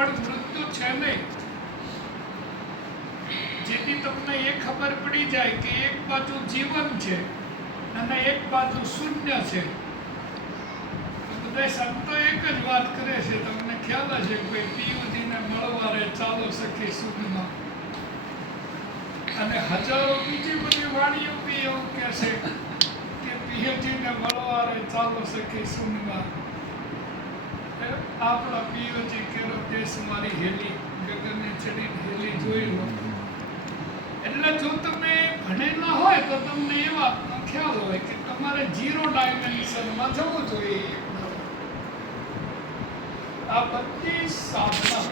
પણ મૃત્યુ છે નહીં. જેથી તમને એ ખબર પડી જાય કે એક બાજુ જીવન છે અને એક બાજુ શૂન્ય છે. બધા સંતો એક જ વાત કરે છે, તમને ખ્યાલ હશે કે ભાઈ પિયુજીને મળવા રે ચાલો સખી સુખમાં, અને હજારો બીજી બધી વાણીઓ બી એવું કહે છે કે પિયુજીને મળવા રે ચાલો સખી સુખમાં. આપણા પિયુજી કેરો દેશ મારી હેલી, ગગનને ચડી હેલી જોઈ લો. એટલે જો તમે ભણેલા હોય તો તમને એ વાતનો ખ્યાલ હોય કે તમારે 0 ડાયમેન્શનમાં જવું જોઈએ. આ બધી સાધના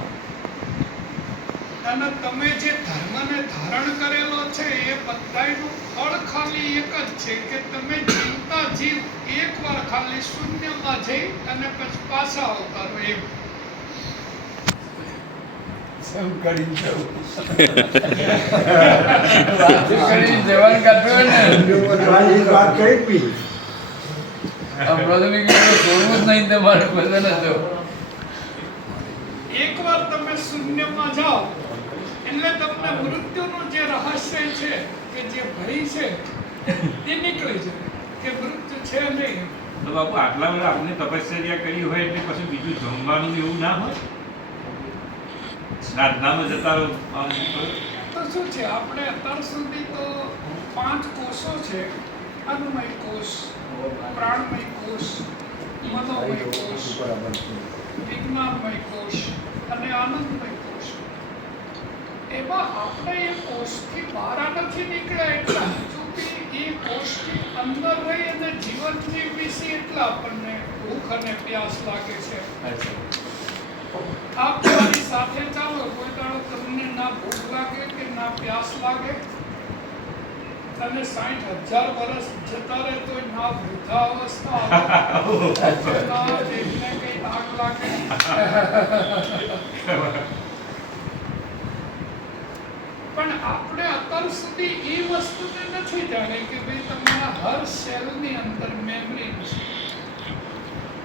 અને તમે જે ધર્મને ધારણ કરેલો છે એ બધાયનું ફળ ખાલી એક જ છે કે તમે જીવતા જીવ એકવાર ખાલી શૂન્યમાં જઈ અને પછી પાછા અવતારો. એમ સૌ કરી જવું. જવાન કાઢ્યો ને વાત કરી પી. પ્રાથમિક છોડવું જ નહીં તમારે બધા તો. એકવાર તમે શૂન્યમાં જાઓ એટલે તમને મૃત્યુનું જે રહસ્ય છે કે જે ભય છે એ નીકળી જાય કે મૃત્યુ છે નહીં. તો બાપુ આટલા બધા આપણે તપશ્ચર્યા કરી હોય એટલે પછી બીજું જમવાનું એવું ના હોય? સાધનામાં જતા રહો. તો શું છે, આપણે અત્યાર સુધી તો 5 કોષો છે: અન્નમય કોષ, પ્રાણમય કોષ, મનોમય કોષ, વિજ્ઞાનમય કોષ અને આનંદમય કોષ. એમાં આપણે એ કોષથી બહાર નથી નીકળ્યા એટલે હજુ બી એ કોષની અંદર રહી અને જીવન જીવવી છે એટલે આપણને ભૂખ અને પ્યાસ લાગે છે. આપ તમારી સાથે ચાલો, કોઈ દાડો તમને ના ભૂખ લાગે કે ના પ્યાસ લાગે, અને 60,000 વર્ષ જતા રહે તો ના વૃદ્ધાવસ્થા ના દેહને કઈ આગ લાગે. પણ આપણે અત્યાર સુધી એ વસ્તુને નથી જાણી કે ભાઈ તમારા હર સેલની અંદર મેમરી છે.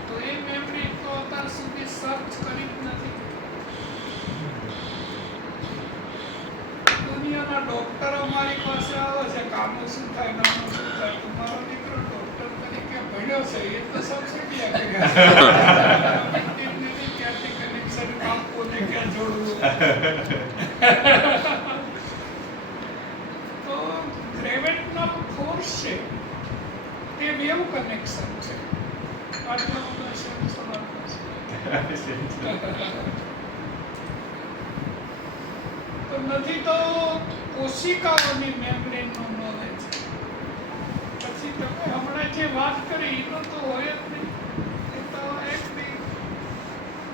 તો એ મેમરી તો અત્યાર સુધી સર્ચ કરી જ નથી. દુનિયાના ડોક્ટરો મારી પાસે આવે છે કે આનું શું થાય, નાનું શું થાય. તમારો દીકરો ડોક્ટર તરીકે ભણ્યો છે એ તો સબસિડી ક્યાંથી કનેક્શન કાપવું ને ક્યાં જોડવું. તો ગ્રેવિટેશનલ ફોર્સ છે તે વેવ કનેક્શન છે. આટલો બધો સેન્સ તો નથી તો કોશિકાઓની મેમ્બ્રેનનું નોલેજ. પછી તમે હમણાં જે વાત કરી એનો તો હોય જ નહીં. એ તો એક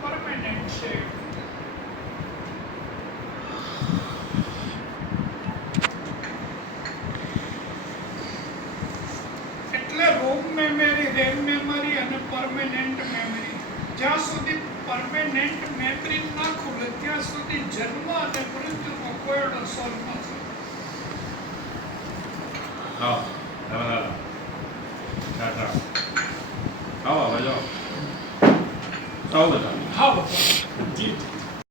પરમેનન્ટ છે. એટલે રોમ મેમરી, રેમ મેમરી અને પરમેનન્ટ મેમરી. જ્યાં સુધી પરમેનન્ટ મેમરી ના ખુલે ત્યાં સુધી જન્મ અને મૃત્યુનો કોયડો સોલ્વ ન થાય.